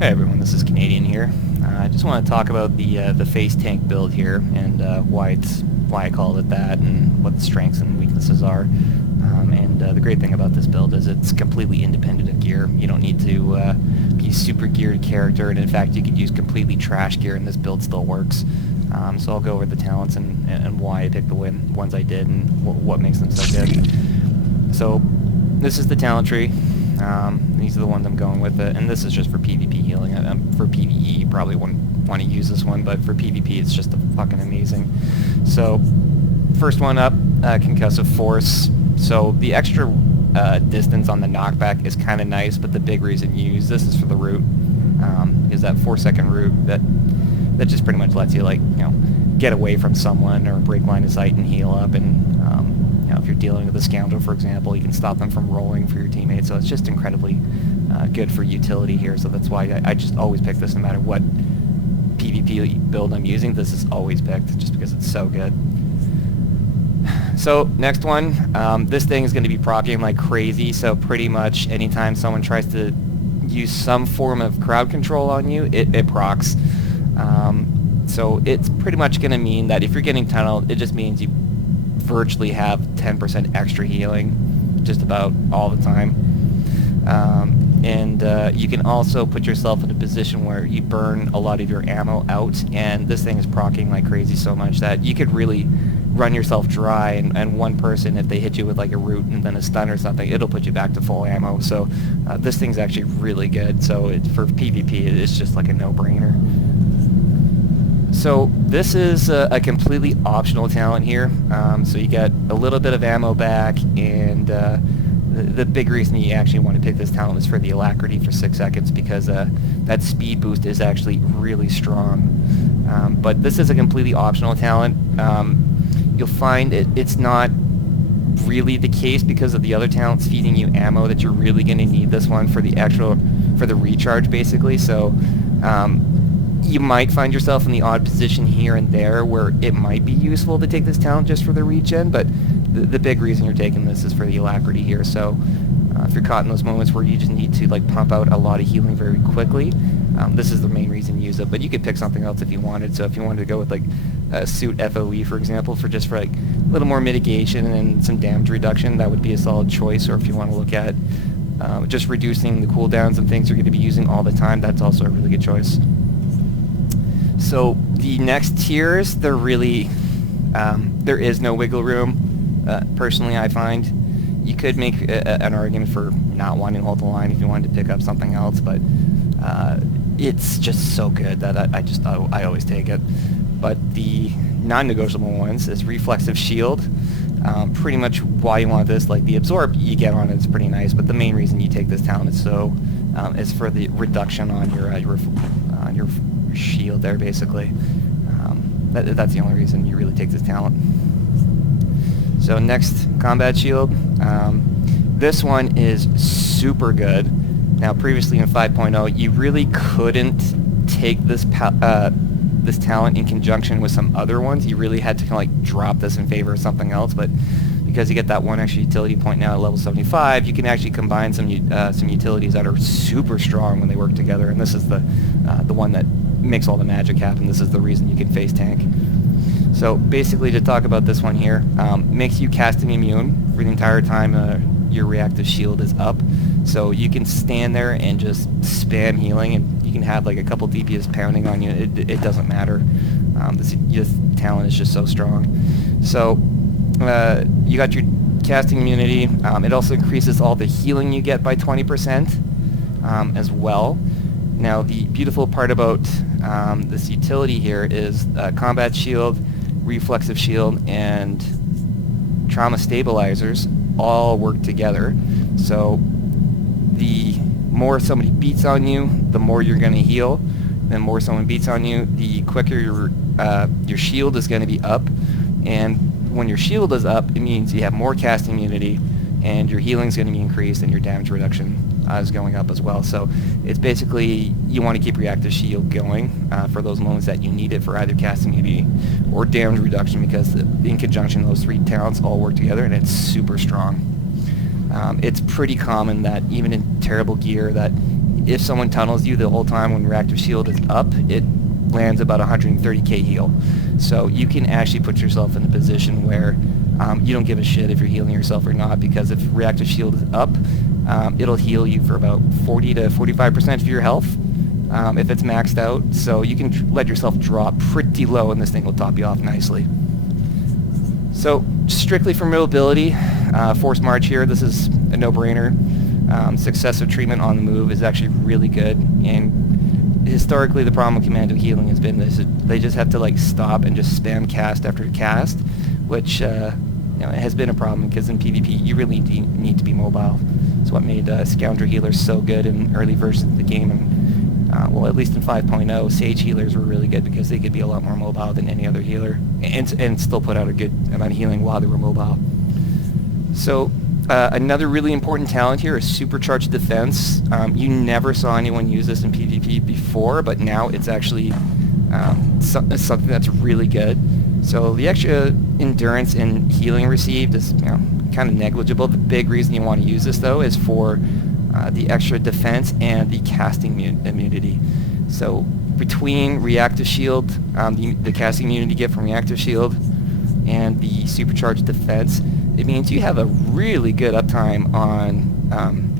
Hey everyone, this is Canadian here. I just want to talk about the Facetank build here and why I called it that and what the strengths and weaknesses are. The great thing about this build is it's completely independent of gear. You don't need to be a super geared character, and in fact you could use completely trash gear and this build still works. So I'll go over the talents and why I picked the ones I did and what makes them so good. So this is the talent tree. These are the ones I'm going with, and this is just for PvP healing. For PvE, you probably wouldn't want to use this one, but for PvP, it's just fucking amazing. So, first one up, concussive force. So the extra distance on the knockback is kind of nice, but the big reason you use this is for the root, because that 4-second root that just pretty much lets you get away from someone or break line of sight and heal up and. If you're dealing with a scoundrel, for example, you can stop them from rolling for your teammates, so it's just incredibly good for utility here, so that's why I just always pick this no matter what PvP build I'm using. This is always picked, just because it's so good. So, next one, this thing is going to be proccing like crazy, so pretty much anytime someone tries to use some form of crowd control on you, it procs. So it's pretty much going to mean that if you're getting tunneled, it just means you virtually have 10% extra healing just about all the time. You can also put yourself in a position where you burn a lot of your ammo out, and this thing is proccing like crazy so much that you could really run yourself dry, and one person, if they hit you with like a root and then a stun or something, it'll put you back to full ammo. So this thing's actually really good. So for PvP, it's just like a no-brainer. So this is a completely optional talent here, so you get a little bit of ammo back, and the big reason you actually want to pick this talent is for the alacrity for 6 seconds, because that speed boost is actually really strong. But this is a completely optional talent. You'll find it's not really the case because of the other talents feeding you ammo that you're really going to need this one for the recharge, basically. So you might find yourself in the odd position here and there where it might be useful to take this talent just for the regen, but the big reason you're taking this is for the alacrity here. So if you're caught in those moments where you just need to pump out a lot of healing very quickly, this is the main reason you use it. But you could pick something else if you wanted. So if you wanted to go with a suit FOE, for example, for a little more mitigation and some damage reduction, that would be a solid choice. Or if you want to look at just reducing the cooldowns and things you're going to be using all the time, that's also a really good choice. So the next tiers, there is no wiggle room. Personally, I find you could make an argument for not wanting to hold the line if you wanted to pick up something else, but it's just so good that I always take it. But the non-negotiable ones is reflexive shield. Pretty much why you want this, the absorb you get on it is pretty nice, but the main reason you take this talent is for the reduction on your shield there, basically. That's the only reason you really take this talent. So next, combat shield. This one is super good. Now previously in 5.0 you really couldn't take this talent in conjunction with some other ones. You really had to drop this in favor of something else, but because you get that one extra utility point now at level 75, you can actually combine some utilities that are super strong when they work together, and this is the one that makes all the magic happen. This is the reason you can face tank. So basically, to talk about this one here, makes you casting immune for the entire time your reactive shield is up. So you can stand there and just spam healing, and you can have a couple DPS pounding on you. It doesn't matter. This talent is just so strong. So you got your casting immunity. It also increases all the healing you get by 20% as well. Now the beautiful part about this utility here is combat shield, reflexive shield, and trauma stabilizers all work together. So the more somebody beats on you, the more you're going to heal. The more someone beats on you, the quicker your shield is going to be up. And when your shield is up, it means you have more casting immunity, and your healing is going to be increased, and your damage reduction is going up as well. So it's basically, you want to keep reactive shield going for those moments that you need it for either casting immunity or damage reduction, because in conjunction those three talents all work together, and it's super strong. It's pretty common that even in terrible gear that if someone tunnels you the whole time when reactive shield is up, it lands about 130k heal. So you can actually put yourself in a position where you don't give a shit if you're healing yourself or not, because if reactive shield is up, it'll heal you for about 40 to 45% of your health if it's maxed out. So you can let yourself drop pretty low and this thing will top you off nicely. So strictly for mobility, Force March here, this is a no-brainer. Successive treatment on the move is actually really good, and historically the problem with Commando healing has been this: they just have to like stop and just spam cast after cast, which has been a problem, because in PvP you really need to be mobile. It's what made Scoundrel healers so good in early versions of the game, and well, at least in 5.0, Sage healers were really good because they could be a lot more mobile than any other healer, and still put out a good amount of healing while they were mobile. So another really important talent here is supercharged defense. You never saw anyone use this in PvP before, but now it's actually something that's really good. So the extra endurance and healing received is kind of negligible. The big reason you want to use this though is for the extra defense and the casting immunity. So between reactive shield, the casting immunity you get from reactive shield, and the supercharged defense, it means you have a really good uptime on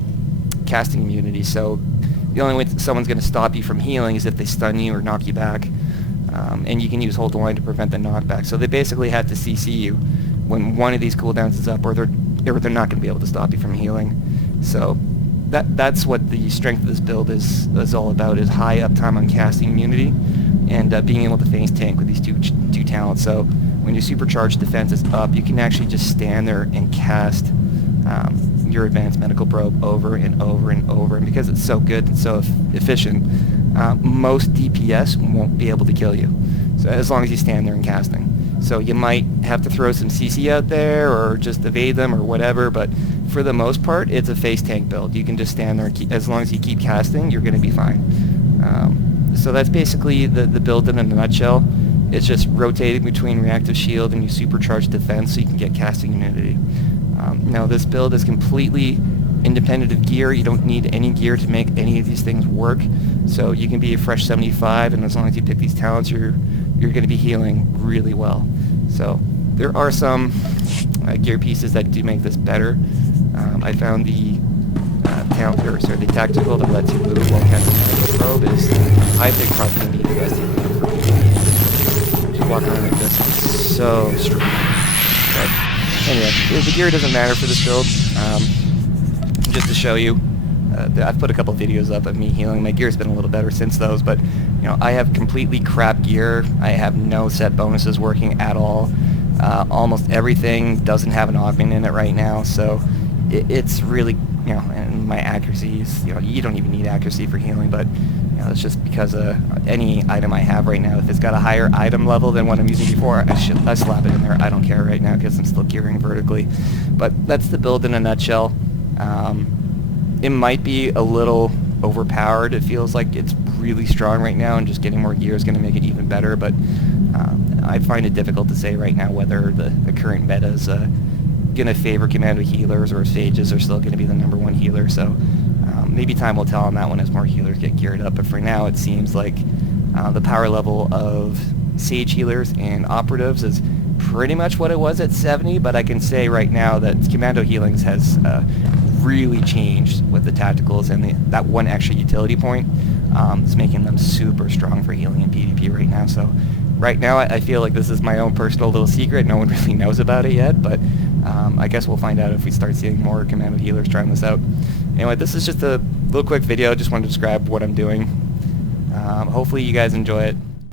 casting immunity. So the only way someone's going to stop you from healing is if they stun you or knock you back, and you can use hold the line to prevent the knockback. So they basically have to CC you when one of these cooldowns is up, or they're not going to be able to stop you from healing. So that's what the strength of this build is all about: is high uptime on casting immunity and being able to face tank with these two talents. So when your supercharged defense is up, you can actually just stand there and cast your advanced medical probe over and over and over. And because it's so good and so efficient, most DPS won't be able to kill you, so as long as you stand there and casting. So you might have to throw some CC out there or just evade them or whatever, but for the most part, it's a face tank build. You can just stand there and as long as you keep casting, you're going to be fine. So that's basically the build in a nutshell. It's just rotating between reactive shield and your supercharged defense so you can get casting immunity. Now this build is completely independent of gear. You don't need any gear to make any of these things work. So you can be a fresh 75, and as long as you pick these talents, you're going to be healing really well. So there are some gear pieces that do make this better. I found the the tactical that lets you move while casting the probe is, I think, probably going to be the best thing for PvP. Just walking around like this is so strong. But anyway, the gear doesn't matter for this build. Just to show you, I've put a couple videos up of me healing. My gear's been a little better since those, but I have completely crap gear. I have no set bonuses working at all. Almost everything doesn't have an augment in it right now, so it's really, and my accuracy is, you don't even need accuracy for healing, but it's just because any item I have right now, if it's got a higher item level than what I'm using before, I slap it in there. I don't care right now because I'm still gearing vertically. But that's the build in a nutshell. It might be a little overpowered. It feels like it's really strong right now, and just getting more gear is going to make it even better, but I find it difficult to say right now whether the current meta is going to favor Commando healers or Sages are still going to be the #1 healer. So maybe time will tell on that one as more healers get geared up, but for now it seems like the power level of Sage healers and operatives is pretty much what it was at 70, but I can say right now that Commando healings has really changed with the tacticals, and that one extra utility point is making them super strong for healing in PvP right now. So right now I feel like this is my own personal little secret. No one really knows about it yet, but I guess we'll find out if we start seeing more Commando healers trying this out. Anyway, this is just a little quick video. Just wanted to describe what I'm doing. Hopefully you guys enjoy it.